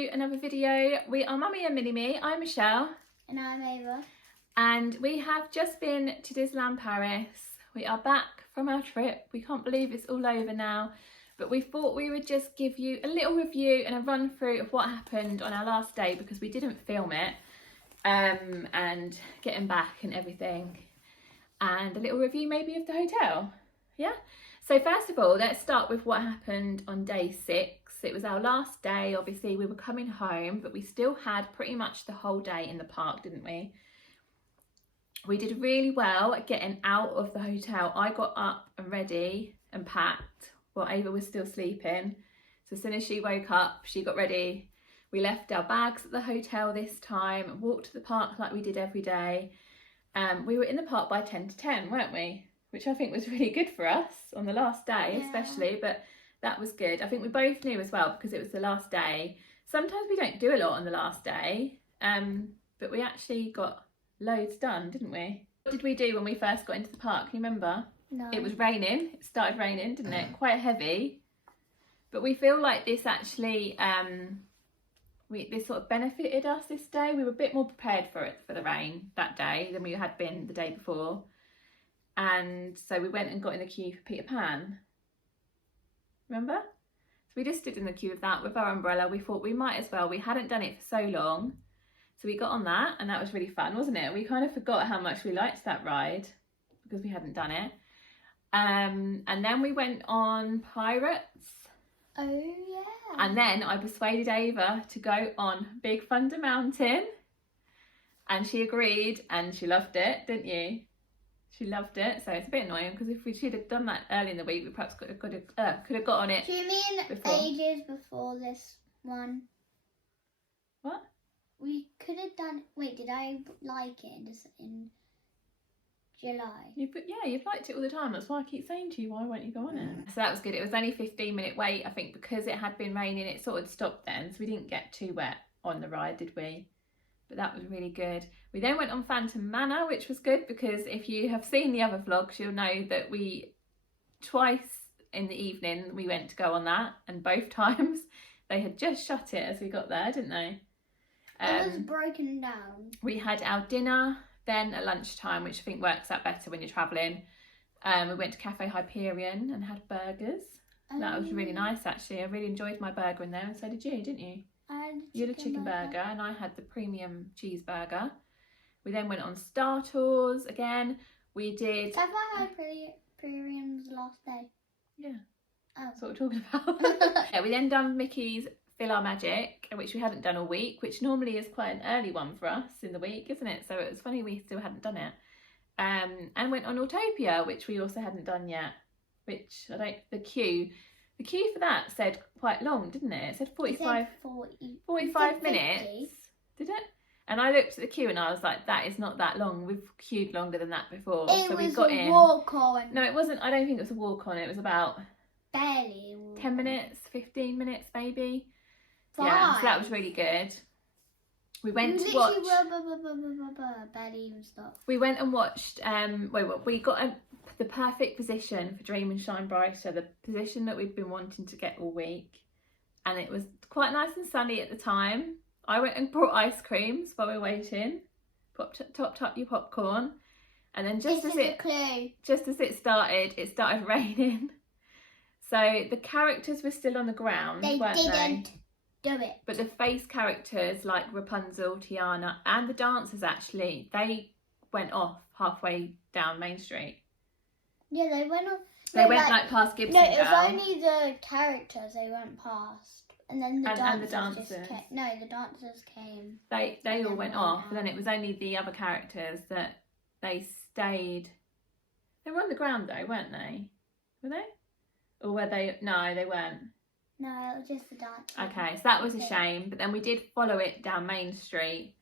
to another video. We are Mummy and Mini Me. I'm Michelle. And I'm Ava. And we have just been to Disneyland Paris. We are back from our trip. We can't believe it's all over now. But we thought we would just give you a little review and a run through of what happened on our last day because we didn't film it. And getting back and everything. And a little review maybe of the hotel. Yeah? So first of all, let's start with what happened on day 6. It was our last day. Obviously we were coming home, but we still had pretty much the whole day in the park, didn't we? We did really well at getting out of the hotel. I got up and ready and packed while Ava was still sleeping. So as soon as she woke up, she got ready. We left our bags at the hotel this time and walked to the park like we did every day. We were in the park by 10 to 10, weren't we? Which I think was really good for us on the last day, especially, but that was good. I think we both knew as well because it was the last day. Sometimes we don't do a lot on the last day, but we actually got loads done, didn't we? What did we do when we first got into the park? Can you remember? No. It was raining. It started raining, didn't it? Quite heavy. But we feel like this actually, this sort of benefited us this day. We were a bit more prepared for the rain that day than we had been the day before. And so we went and got in the queue for Peter Pan. Remember? So we just stood in the queue of that with our umbrella. We thought we might as well. We hadn't done it for so long. So we got on that and that was really fun, wasn't it? We kind of forgot how much we liked that ride because we hadn't done it. And then we went on Pirates. Oh, yeah. And then I persuaded Ava to go on Big Thunder Mountain. And she agreed and she loved it, didn't you? She loved it, so it's a bit annoying because if we should have done that early in the week, we perhaps could have got on it. Do you mean before. Ages before this one? What? We could have done. Wait, did I like it in July? You've liked it all the time. That's why I keep saying to you, why won't you go on it? So that was good. It was only a 15-minute wait, I think, because it had been raining. It sort of stopped then, so we didn't get too wet on the ride, did we? But that was really good. We then went on Phantom Manor, which was good because if you have seen the other vlogs, you'll know that we twice in the evening we went to go on that, and both times they had just shut it as we got there, didn't they? It was broken down. We had our dinner then at lunchtime, which I think works out better when you're travelling. We went to Cafe Hyperion and had burgers. That was really nice actually. I really enjoyed my burger in there, and so did you, didn't you? You had a chicken burger and I had the premium cheeseburger. We then went on Star Tours again. We did... Have I had premiums last day? Yeah. Oh. That's what we're talking about. Yeah, we then done Mickey's Fill Our Magic, which we hadn't done all week, which normally is quite an early one for us in the week, isn't it? So it was funny we still hadn't done it. And went on Autopia, which we also hadn't done yet, which the queue for that said quite long, didn't it? It said 45 minutes. Did it? And I looked at the queue and I was like, that is not that long. We've queued longer than that before. So we got in. Walk on. No, it wasn't. I don't think it was a walk on. It was about barely 10 minutes, 15 minutes maybe. 5. Yeah, so that was really good. We went to watch. Barely even stop. We went and watched. We got the perfect position for Dream and Shine Brighter, the position that we've been wanting to get all week, and it was quite nice and sunny at the time. I went and brought ice creams while we were waiting. Topped up your popcorn, and then just as it started raining. So the characters were still on the ground, weren't they? Do it. But the face characters like Rapunzel, Tiana, and the dancers actually, they went off halfway down Main Street. Yeah, they went off. They went like past Gibson. No, it was only the characters they went past, and then the dancers just came. No, the dancers came. They all went off, and then it was only the other characters that they stayed. They were on the ground though, weren't they? Were they? Or were they? No, they weren't. No, it was just the dance. Okay, so that was a shame. But then we did follow it down Main Street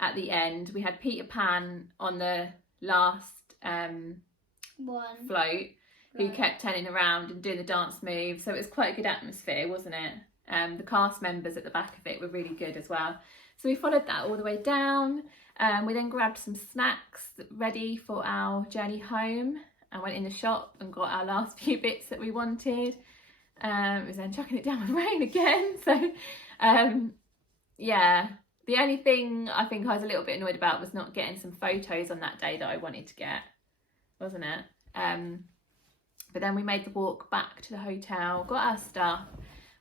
at the end. We had Peter Pan on the last float, who kept turning around and doing the dance move. So it was quite a good atmosphere, wasn't it? The cast members at the back of it were really good as well. So we followed that all the way down. We then grabbed some snacks ready for our journey home and went in the shop and got our last few bits that we wanted. It was then chucking it down with rain again, so yeah, the only thing I think I was a little bit annoyed about was not getting some photos on that day that I wanted to get, wasn't it? But then we made the walk back to the hotel, got our stuff.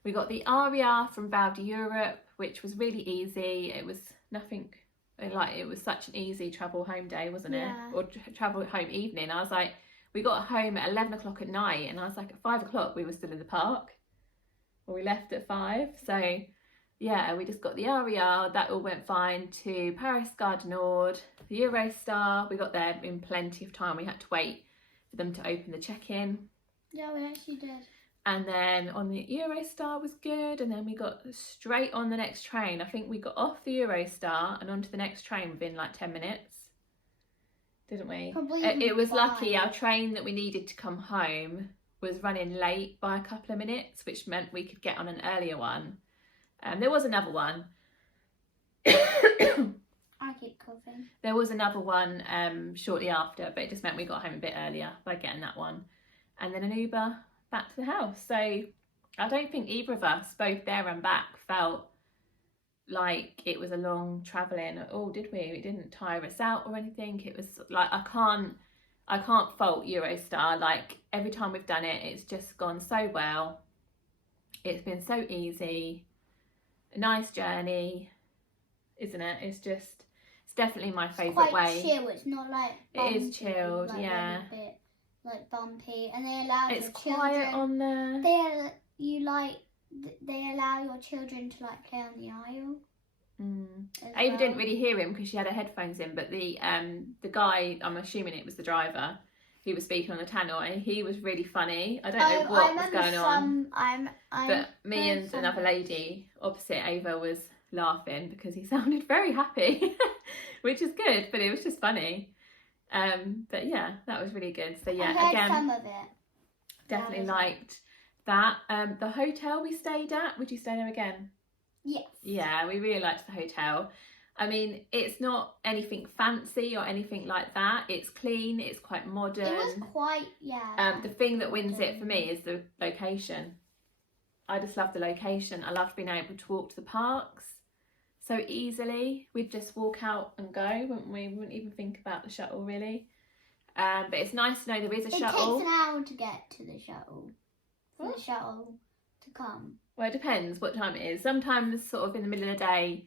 We got the Aria from Vd'Europe, which was really easy. It was nothing, like, it was such an easy travel home day, wasn't it? Or travel home evening. I was like, we got home at 11 o'clock at night, and I was like, at 5 o'clock we were still in the park. Well, we left at 5, so yeah, we just got the Aria, that all went fine, to Paris Gare du Nord, the Eurostar. We got there in plenty of time. We had to wait for them to open the check-in. Yeah, we actually did. And then on the Eurostar was good, and then we got straight on the next train. I think we got off the Eurostar and onto the next train within like 10 minutes, didn't we? Probably it was 5. lucky our train that we needed to come home was running late by a couple of minutes, which meant we could get on an earlier one. There was another one. I keep coughing. There was another one shortly after, but it just meant we got home a bit earlier by getting that one. And then an Uber back to the house. So I don't think either of us, both there and back, felt like it was a long travelling at all, did we? It didn't tire us out or anything. It was like, I can't fault Eurostar. Like, every time we've done it, it's just gone so well. It's been so easy. A nice journey, isn't it? It's definitely my favourite way. It's quite chill. It's not like bumpy, it is chilled, like, yeah. A bit like bumpy, and they allow it's your quiet children. On there. They allow your children to like play on the aisle. Ava didn't really hear him because she had her headphones in, but the guy, I'm assuming it was the driver, who was speaking on the tannoy, he was really funny. I don't know what was going on. But me and another lady opposite Ava was laughing because he sounded very happy, which is good, but it was just funny. But yeah, that was really good. So yeah, I heard again, some of it. Definitely liked that. The hotel we stayed at, would you stay there again? Yes. Yeah, we really liked the hotel. I mean, it's not anything fancy or anything like that. It's clean, it's quite modern. It was quite, yeah. The thing that wins it for me is the location. I just love the location. I loved being able to walk to the parks so easily. We'd just walk out and go, wouldn't we? We wouldn't even think about the shuttle, really. But it's nice to know there is a shuttle. It takes an hour to get to the shuttle. For the shuttle to come. Well, it depends what time it is. Sometimes sort of in the middle of the day,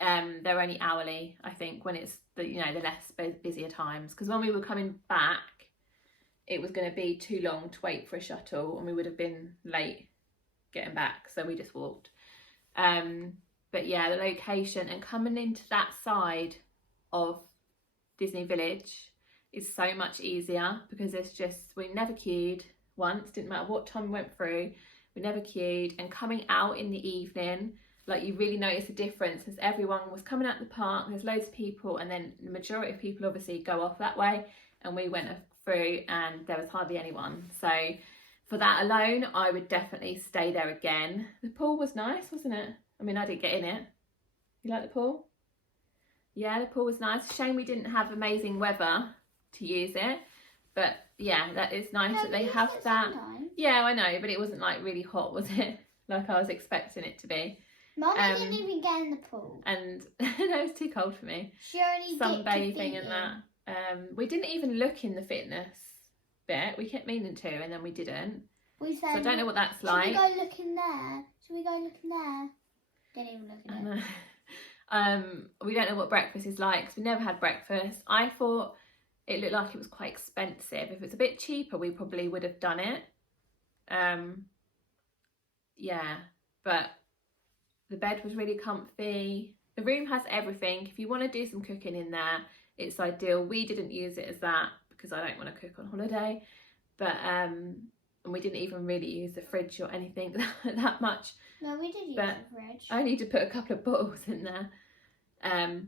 they're only hourly, I think, when it's the less busier times. Because when we were coming back, it was going to be too long to wait for a shuttle, and we would have been late getting back, so we just walked. But yeah, the location and coming into that side of Disney Village is so much easier because it's just, we never queued once, didn't matter what time we went through, we never queued. And coming out in the evening, like, you really notice a difference as everyone was coming out the park, there's loads of people, and then the majority of people obviously go off that way, and we went through and there was hardly anyone. So for that alone, I would definitely stay there again. The pool was nice, wasn't it? I mean, I didn't get in it. You like the pool? Yeah, the pool was nice. Shame we didn't have amazing weather to use it, but yeah, that is nice that they have that. Sometimes. Yeah, I know, but it wasn't like really hot, was it? Like I was expecting it to be. Mummy didn't even get in the pool. And it was too cold for me. She only sunbathing and that. We didn't even look in the fitness bit. We kept meaning to, and then we didn't. We said, so I don't know what that's like. Should we go look in there? Should we go look in there? Didn't even look in there. We don't know what breakfast is like because we never had breakfast. I thought it looked like it was quite expensive. If it was a bit cheaper, we probably would have done it. Yeah, but the bed was really comfy. The room has everything. If you want to do some cooking in there, it's ideal. We didn't use it as that because I don't want to cook on holiday. But and we didn't even really use the fridge or anything that much. No, we did use the fridge. I need to put a couple of bottles in there.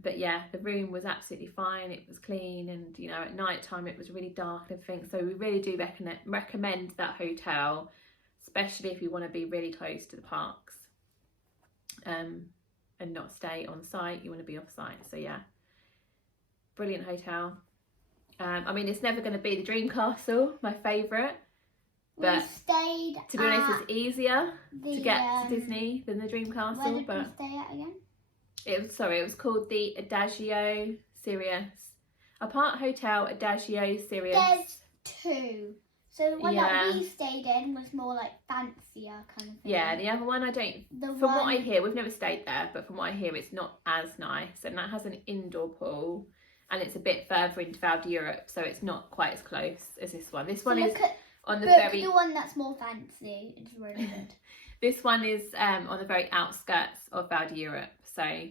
But yeah, the room was absolutely fine. It was clean, and at night time it was really dark and everything. So we really do recommend that hotel, especially if you want to be really close to the parks. And not stay on site, you want to be off site. So yeah, brilliant hotel. I mean, it's never going to be the Dream Castle, my favourite, but stayed to be honest, it's easier to get to Disney than the Dream Castle. Where did we stay at again? It was called the Adagio Serris. Aparthotel Adagio Serris. There's two. So the one that we stayed in was more like fancier kind of thing. Yeah, the other one what I hear, we've never stayed there, but from what I hear, it's not as nice. And that has an indoor pool, and it's a bit further into Vd'Europe, so it's not quite as close as this one. This one is on the the one that's more fancy. It's really good. This one is on the very outskirts of Vd'Europe, so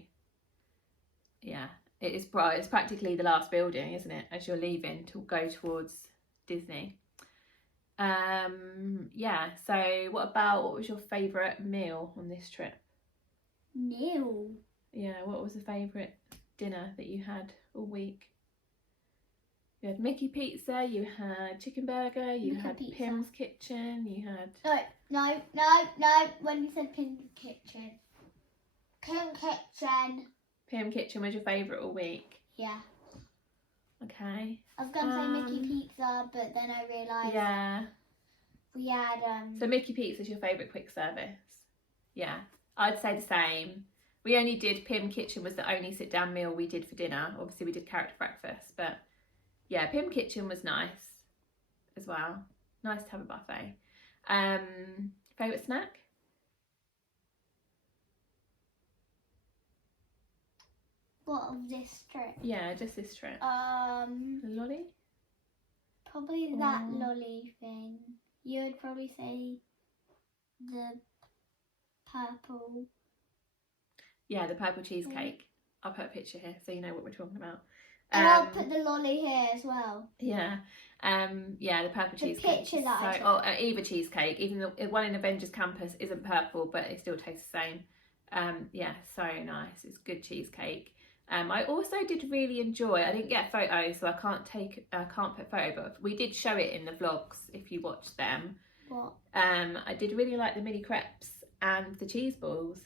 yeah, it's practically the last building, isn't it, as you're leaving to go towards Disney. Yeah, so what was your favourite meal on this trip? Meal? Yeah, what was the favourite dinner that you had all week? You had Mickey Pizza, you had chicken burger, you had Pim's Kitchen, you had... No, when you said Pim's Kitchen. Pim Kitchen was your favourite all week? Yeah. Okay. I was going to say Mickey Pizza, but then I realised... Yeah. We had... So Mickey Pizza's your favourite quick service? Yeah. I'd say the same. We only did... Pim Kitchen was the only sit-down meal we did for dinner. Obviously, we did carrot breakfast, but... Yeah, Pim Kitchen was nice as well. Nice to have a buffet. Favourite snack? What, of this trip? Yeah, just this trip. Lolly? Probably that lolly thing. You would probably say the purple. Yeah, the purple cheesecake. I'll put a picture here so you know what we're talking about. And I'll put the lolly here as well. Yeah. Yeah, the purple cheesecake. Picture that I took. Either cheesecake, even the one in Avengers Campus isn't purple, but it still tastes the same. Yeah, so nice. It's good cheesecake. I also did really enjoy, I didn't get a photo, so I can't put photo, but we did show it in the vlogs if you watched them. What? I did really like the mini crepes and the cheese balls.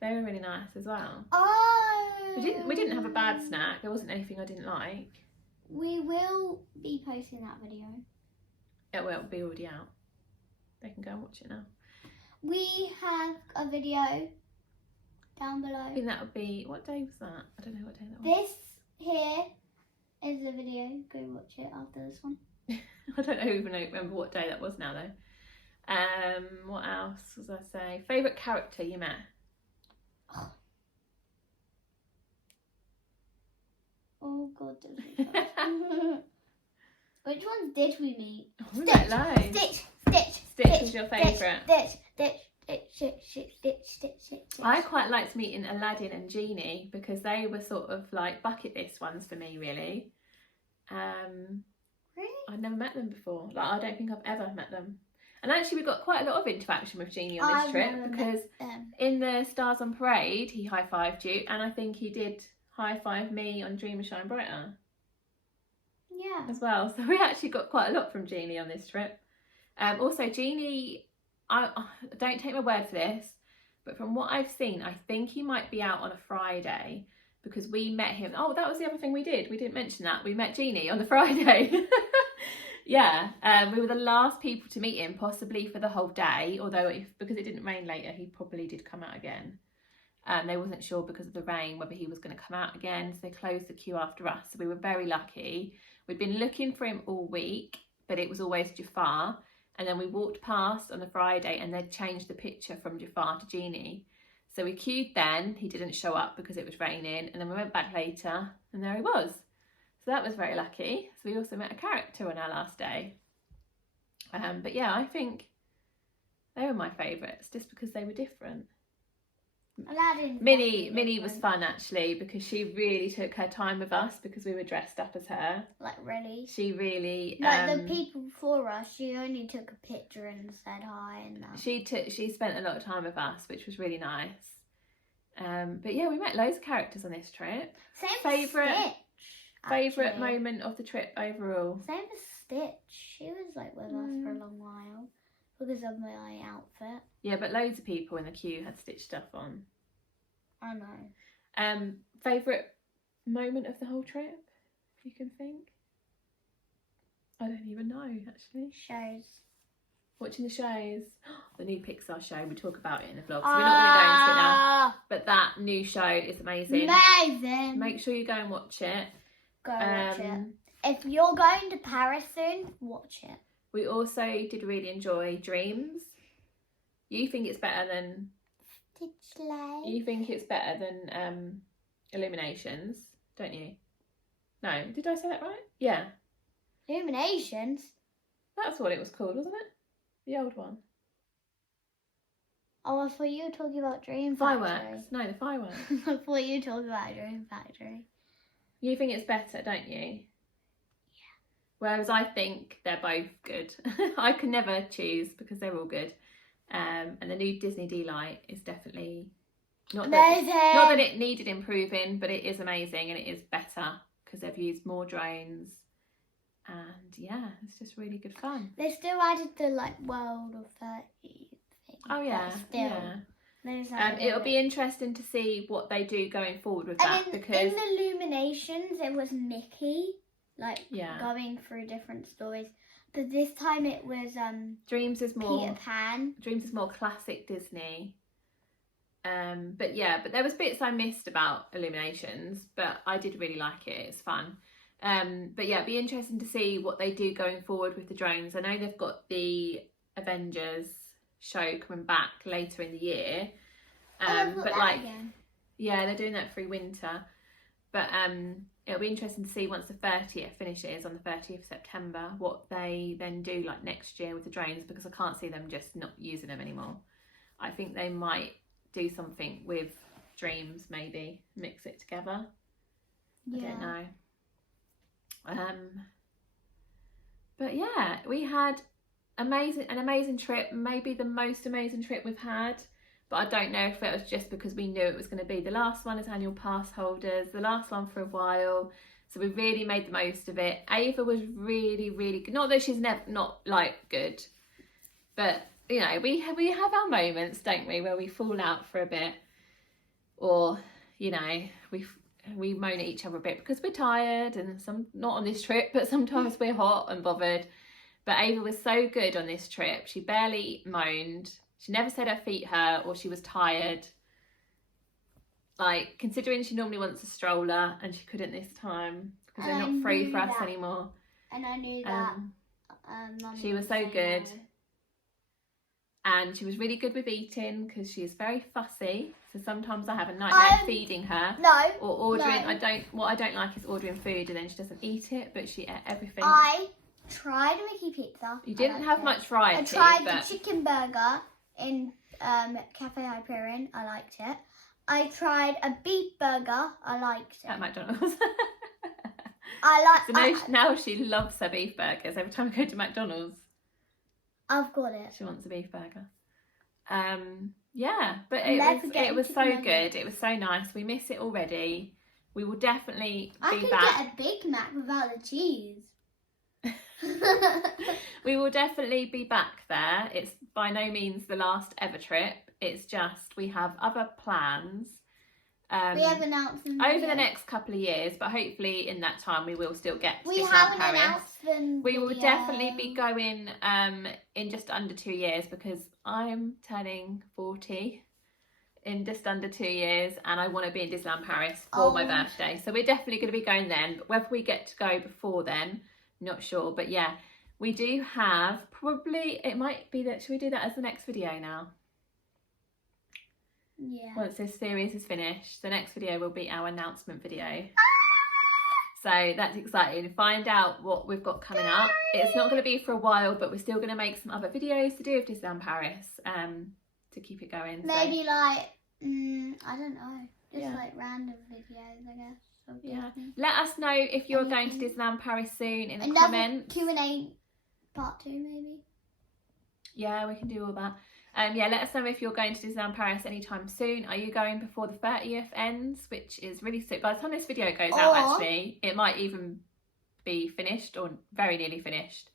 They were really nice as well. Oh! We didn't have a bad snack. There wasn't anything I didn't like. We will be posting that video. It will be already out. They can go and watch it now. We have a video down below. I think that would be, what day was that? I don't know what day that was. This here is the video. Go watch it after this one. I don't even remember what day that was now though. What else was I say? Favourite character you met? Oh God, which ones did we meet? Oh, Stitch was your favourite. Stitch. I quite liked meeting Aladdin and Genie because they were sort of like bucket list ones for me, really. Really? I'd never met them before. Like, I don't think I've ever met them. And actually, we got quite a lot of interaction with Genie on this trip because in the Stars on Parade, he high-fived you, and I think he did high-five me on Dream and Shine Brighter. Yeah. As well. So we actually got quite a lot from Genie on this trip. Also, Genie, I don't take my word for this, but from what I've seen, I think he might be out on a Friday because we met him. Oh, that was the other thing we did. We didn't mention that. We met Genie on the Friday. Yeah, we were the last people to meet him, possibly for the whole day, although because it didn't rain later, he probably did come out again. They wasn't sure because of the rain whether he was going to come out again, so they closed the queue after us. So we were very lucky. We'd been looking for him all week, but it was always Jafar. And then we walked past on the Friday and they'd changed the picture from Jafar to Genie. So we queued then, he didn't show up because it was raining, and then we went back later and there he was. So that was very lucky. So we also met a character on our last day. But yeah, I think they were my favourites just because they were different. Minnie was fun actually because she really took her time with us because we were dressed up as her. Like really? She really... Like the people before us, she only took a picture and said hi and that. She spent a lot of time with us, which was really nice. But yeah, we met loads of characters on this trip. Favourite moment of the trip overall? Same as Stitch. She was like with us for a long while because of my outfit. Yeah, but loads of people in the queue had Stitch stuff on. I know. Favourite moment of the whole trip, if you can think? I don't even know, actually. Shows. Watching the shows. The new Pixar show, we talk about it in the vlog, so we're not going to go into it now. But that new show is amazing. Amazing. Make sure you go and watch it. Go watch it. If you're going to Paris soon, watch it. We also did really enjoy Dreams. You think it's better than... You think it's better than Illuminations, don't you? No, did I say that right? Yeah. Illuminations? That's what it was called, wasn't it? The old one. Oh, I thought you were talking about Dream Fireworks. Factory. No, the fireworks. I thought you were talking about Dream Factory. You think it's better, don't you? Yeah. Whereas I think they're both good. I can never choose because they're all good. And the new Disney Delight is definitely not that it needed improving, but it is amazing and it is better because they've used more drones. And yeah, it's just really good fun. They still added the World of 30 thing. Oh yeah, yeah. It'll be interesting to see what they do going forward with that, because in the Illuminations it was Mickey going through different stories, but this time it was Dreams is more Peter Pan. Dreams is more classic Disney. But there was bits I missed about Illuminations, but I did really like it. It's fun. But yeah, it'd be interesting to see what they do going forward with the drones. I know they've got the Avengers show coming back later in the year. But yeah, they're doing that through winter. But it'll be interesting to see once the 30th finishes on the 30th of September, what they then do next year with the drones, because I can't see them just not using them anymore. I think they might do something with Dreams, maybe mix it together. I don't know. But yeah, we had an amazing trip, maybe the most amazing trip we've had, but I don't know if it was just because we knew it was going to be the last one as annual pass holders, the last one for a while, so we really made the most of it. Ava was really, really good. Not that she's not good, but you know, we have our moments, don't we, where we fall out for a bit, or you know, we moan at each other a bit because we're tired, and not on this trip, but sometimes we're hot and bothered. But Ava was so good on this trip. She barely moaned. She never said her feet hurt or she was tired. Considering she normally wants a stroller and she couldn't this time because they're not free for us anymore. And I knew that. She was so good. No. And she was really good with eating because she is very fussy. So sometimes I have a nightmare feeding her. No. Or ordering. No. What I don't like is ordering food and then she doesn't eat it, but she ate everything. I tried Mickey Pizza. You didn't have much variety. I tried the chicken burger in Cafe Hyperion. I liked it. I tried a beef burger. I liked it. At McDonald's. Now she loves her beef burgers. Every time I go to McDonald's, I've got it. She wants a beef burger. Yeah, but it was so good. It was so nice. We miss it already. We will definitely be back. I could get a Big Mac without the cheese. We will definitely be back there. It's by no means the last ever trip. It's just we have other plans. We have announcements over the next couple of years, but hopefully in that time we will still get to Disneyland Paris. An announcement we will definitely be going in just under 2 years, because I'm turning 40 in just under 2 years and I want to be in Disneyland Paris for my birthday. So we're definitely going to be going then, but whether we get to go before then, not sure. But yeah, we do have, probably it might be that, should we do that as the next video now? Yeah. Once this series is finished, the next video will be our announcement video. So that's exciting. Find out what we've got coming up. It's not going to be for a while, but we're still going to make some other videos to do with Disneyland Paris to keep it going. Maybe I don't know, just random videos, I guess. Yeah. Let us know if you're going to Disneyland Paris soon in the comments. Q&A part 2 maybe. Yeah, we can do all that. Yeah, let us know if you're going to Disneyland Paris anytime soon. Are you going before the 30th ends, which is really soon? By the time this video goes out, actually, it might even be finished or very nearly finished.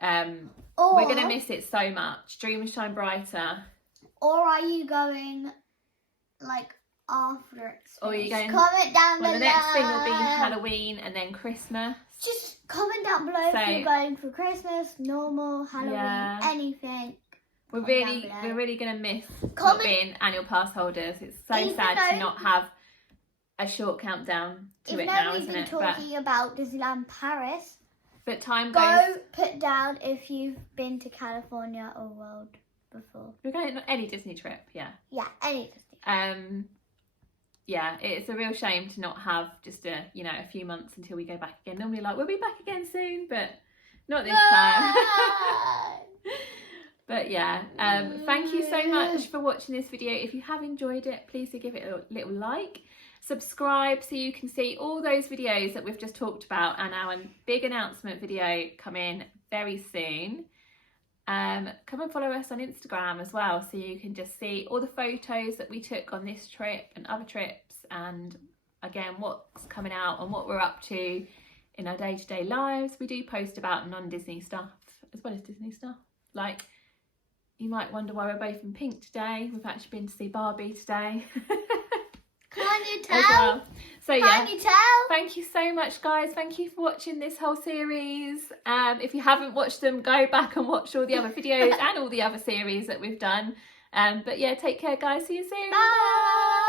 We're going to miss it so much. Dreams shine brighter. Or are you going after it? Or are you going? Comment down below. The next thing will be Halloween and then Christmas. Just comment down below if you're going for Christmas, normal, Halloween, anything. We're really going to miss not Comment- being annual pass holders. It's so Even sad to though- not have a short countdown to Even it though now, we've isn't been it? talking about Disneyland Paris, But time go goes. put down if you've been to California or World before. We're going on any Disney trip, yeah. Yeah, any Disney. Yeah, it's a real shame to not have just a few months until we go back again. Normally, we'll be back again soon, but not this time. But yeah, thank you so much for watching this video. If you have enjoyed it, please do give it a little like. Subscribe so you can see all those videos that we've just talked about, and our big announcement video coming very soon. Come and follow us on Instagram as well, so you can just see all the photos that we took on this trip and other trips, and again what's coming out and what we're up to in our day-to-day lives. We do post about non-Disney stuff as well as Disney stuff. Like, you might wonder why we're both in pink today. We've actually been to see Barbie today. Can you tell? As well. So yeah, Can you tell? thank you so much, guys. Thank you for watching this whole series. If you haven't watched them, go back and watch all the other videos and all the other series that we've done. But yeah, take care, guys. See you soon. Bye.